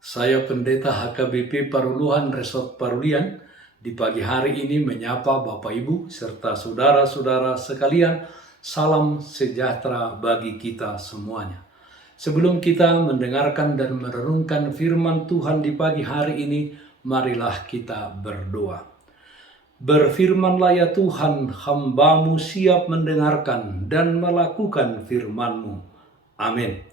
Saya Pendeta HKBP Paruluhan Resort Parulian di pagi hari ini menyapa Bapak Ibu serta saudara-saudara sekalian. Salam sejahtera bagi kita semuanya. Sebelum kita mendengarkan dan merenungkan firman Tuhan di pagi hari ini, marilah kita berdoa. Berfirmanlah ya Tuhan, hamba-Mu siap mendengarkan dan melakukan firman-Mu. Amin.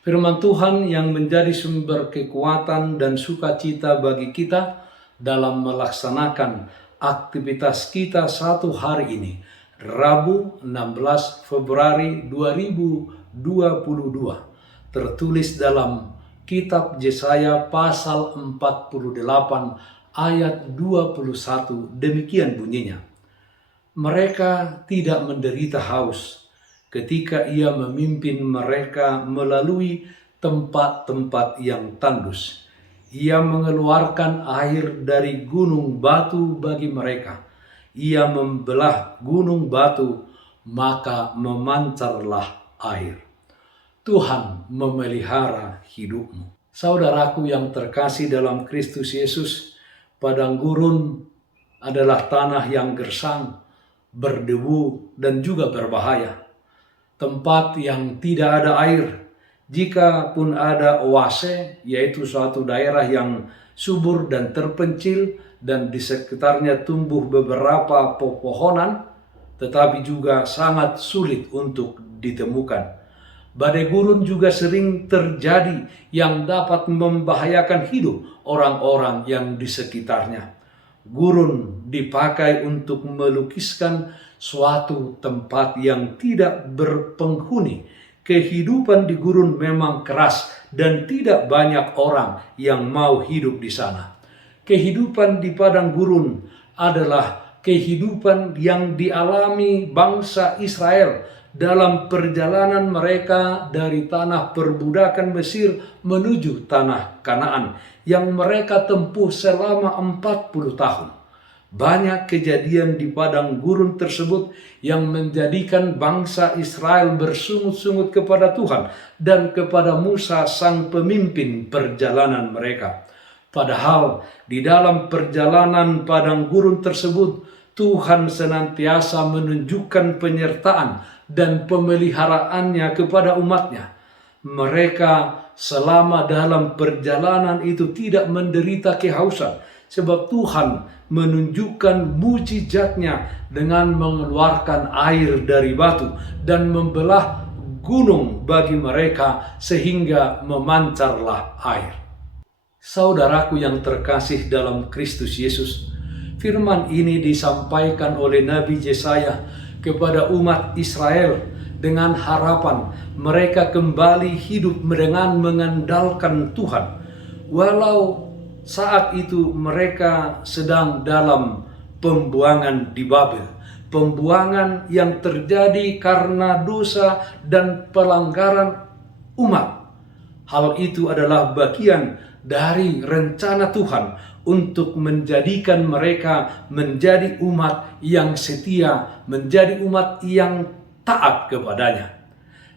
Firman Tuhan yang menjadi sumber kekuatan dan sukacita bagi kita dalam melaksanakan aktivitas kita satu hari ini, Rabu 16 Februari 2022, tertulis dalam kitab Yesaya pasal 48 ayat 21, demikian bunyinya. Mereka tidak menderita haus ketika Ia memimpin mereka melalui tempat-tempat yang tandus. Ia mengeluarkan air dari gunung batu bagi mereka. Ia membelah gunung batu, maka memancarlah air. Tuhan memelihara hidupmu. Saudaraku yang terkasih dalam Kristus Yesus, padang gurun adalah tanah yang gersang, berdebu, dan juga berbahaya. Tempat yang tidak ada air. Jika pun ada oase, yaitu suatu daerah yang subur dan terpencil dan di sekitarnya tumbuh beberapa pepohonan, tetapi juga sangat sulit untuk ditemukan. Badai gurun juga sering terjadi yang dapat membahayakan hidup orang-orang yang di sekitarnya. Gurun dipakai untuk melukiskan suatu tempat yang tidak berpenghuni. Kehidupan di gurun memang keras dan tidak banyak orang yang mau hidup di sana. Kehidupan di padang gurun adalah kehidupan yang dialami bangsa Israel dalam perjalanan mereka dari tanah perbudakan Mesir menuju tanah Kanaan yang mereka tempuh selama 40 tahun. Banyak kejadian di padang gurun tersebut yang menjadikan bangsa Israel bersungut-sungut kepada Tuhan dan kepada Musa sang pemimpin perjalanan mereka. Padahal di dalam perjalanan padang gurun tersebut, Tuhan senantiasa menunjukkan penyertaan dan pemeliharaannya kepada umatnya. Mereka selama dalam perjalanan itu tidak menderita kehausan, sebab Tuhan menunjukkan mujizatnya dengan mengeluarkan air dari batu dan membelah gunung bagi mereka sehingga memancarlah air. Saudaraku yang terkasih dalam Kristus Yesus, firman ini disampaikan oleh Nabi Yesaya kepada umat Israel dengan harapan mereka kembali hidup dengan mengandalkan Tuhan. Walau saat itu mereka sedang dalam pembuangan di Babel. Pembuangan yang terjadi karena dosa dan pelanggaran umat. Hal itu adalah bagian dari rencana Tuhan untuk menjadikan mereka menjadi umat yang setia, menjadi umat yang taat kepadanya.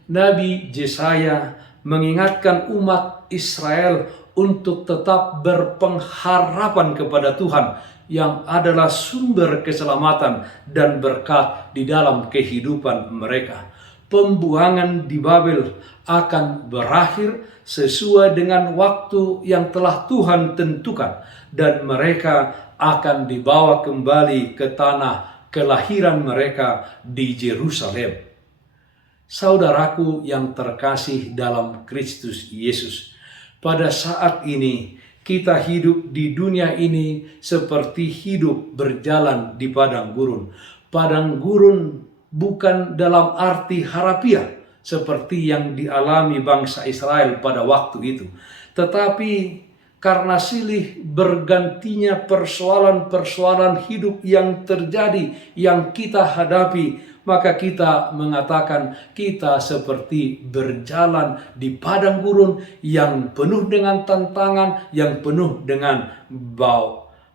Nabi Yesaya mengingatkan umat Israel untuk tetap berpengharapan kepada Tuhan yang adalah sumber keselamatan dan berkat di dalam kehidupan mereka. Pembuangan di Babel akan berakhir sesuai dengan waktu yang telah Tuhan tentukan dan mereka akan dibawa kembali ke tanah kelahiran mereka di Yerusalem. Saudaraku yang terkasih dalam Kristus Yesus, pada saat ini kita hidup di dunia ini seperti hidup berjalan di padang gurun. Padang gurun bukan dalam arti harafiah seperti yang dialami bangsa Israel pada waktu itu, tetapi karena silih bergantinya persoalan-persoalan hidup yang terjadi, yang kita hadapi, maka kita mengatakan kita seperti berjalan di padang gurun yang penuh dengan tantangan, yang penuh dengan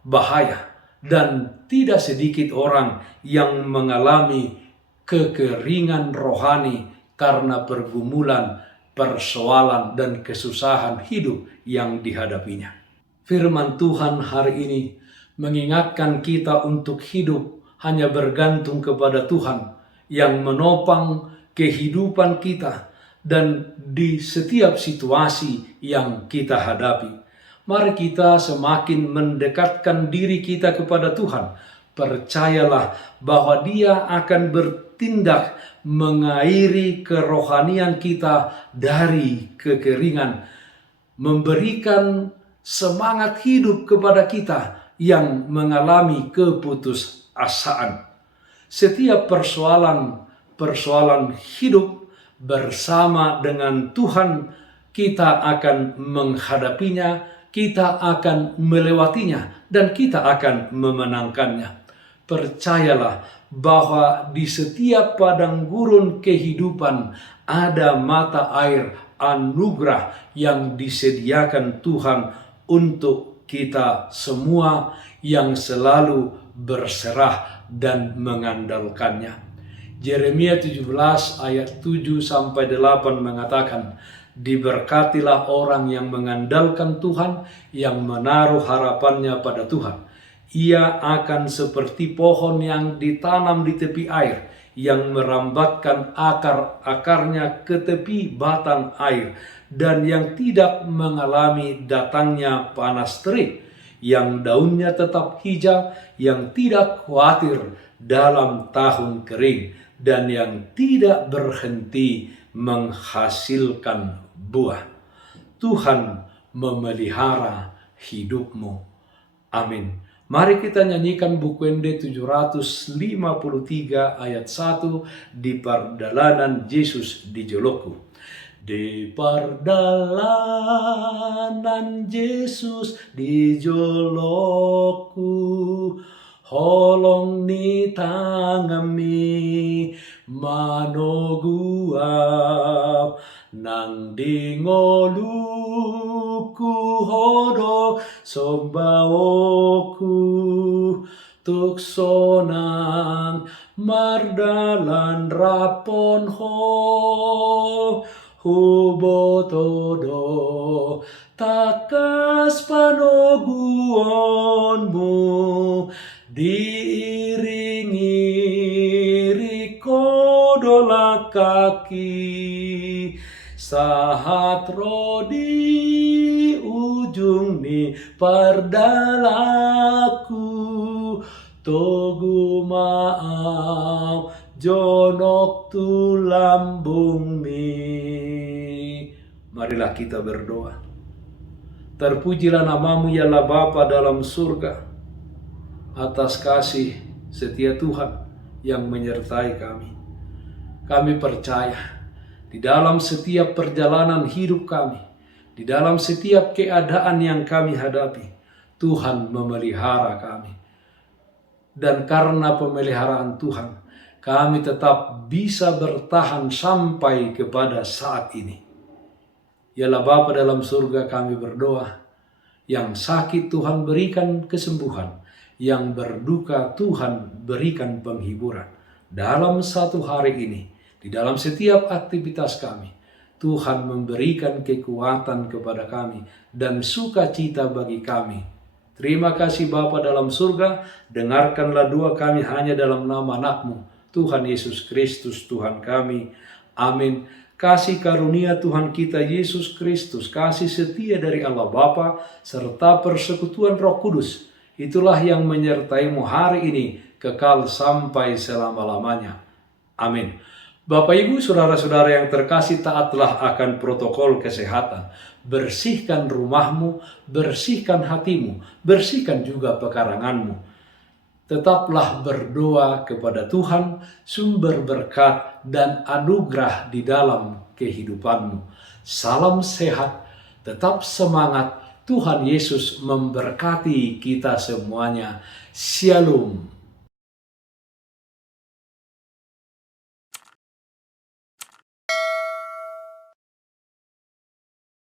bahaya. Dan tidak sedikit orang yang mengalami kekeringan rohani karena pergumulan persoalan dan kesusahan hidup yang dihadapinya. Firman Tuhan hari ini mengingatkan kita untuk hidup hanya bergantung kepada Tuhan yang menopang kehidupan kita dan di setiap situasi yang kita hadapi. Mari kita semakin mendekatkan diri kita kepada Tuhan. Percayalah bahwa Dia akan bertindak mengairi kerohanian kita dari kekeringan, memberikan semangat hidup kepada kita yang mengalami keputusasaan. Setiap persoalan hidup bersama dengan Tuhan, kita akan menghadapinya, kita akan melewatinya, dan kita akan memenangkannya. Percayalah bahwa di setiap padang gurun kehidupan ada mata air anugerah yang disediakan Tuhan untuk kita semua yang selalu berserah dan mengandalkannya. Yeremia 17 ayat 7-8 mengatakan, diberkatilah orang yang mengandalkan Tuhan, yang menaruh harapannya pada Tuhan. Ia akan seperti pohon yang ditanam di tepi air, yang merambatkan akar-akarnya ke tepi batang air, dan yang tidak mengalami datangnya panas terik, yang daunnya tetap hijau, yang tidak khawatir dalam tahun kering, dan yang tidak berhenti menghasilkan buah. Tuhan memelihara hidupmu. Amin. Mari kita nyanyikan Bukuende 753 ayat 1, di pardalanan Yesus di joloku. Di pardalanan Yesus di joloku, holong ni tangami manoguap, nang dingoluku hodok sombaoku, tuksonang mardalan rapon ho, hubotodo takas panoguonmu, diiringi rikodola kaki, sahat rodi ujung ni pardalaku, togu maaf jonok tu lambung mi. Marilah kita berdoa. Terpujilah namamu ya Allah Bapa dalam surga, atas kasih setia Tuhan yang menyertai kami. Kami percaya di dalam setiap perjalanan hidup kami, di dalam setiap keadaan yang kami hadapi, Tuhan memelihara kami. Dan karena pemeliharaan Tuhan, kami tetap bisa bertahan sampai kepada saat ini. Yalah Bapa dalam surga, kami berdoa, yang sakit Tuhan berikan kesembuhan, yang berduka Tuhan berikan penghiburan. Dalam satu hari ini, di dalam setiap aktivitas kami, Tuhan memberikan kekuatan kepada kami dan sukacita bagi kami. Terima kasih Bapa dalam surga, dengarkanlah doa kami hanya dalam nama anak-Mu, Tuhan Yesus Kristus Tuhan kami. Amin. Kasih karunia Tuhan kita Yesus Kristus, kasih setia dari Allah Bapa, serta persekutuan Roh Kudus, itulah yang menyertai-mu hari ini, kekal sampai selama-lamanya. Amin. Bapak Ibu, saudara-saudara yang terkasih, taatlah akan protokol kesehatan. Bersihkan rumahmu, bersihkan hatimu, bersihkan juga pekaranganmu. Tetaplah berdoa kepada Tuhan, sumber berkat dan anugerah di dalam kehidupanmu. Salam sehat, tetap semangat. Tuhan Yesus memberkati kita semuanya. Shalom.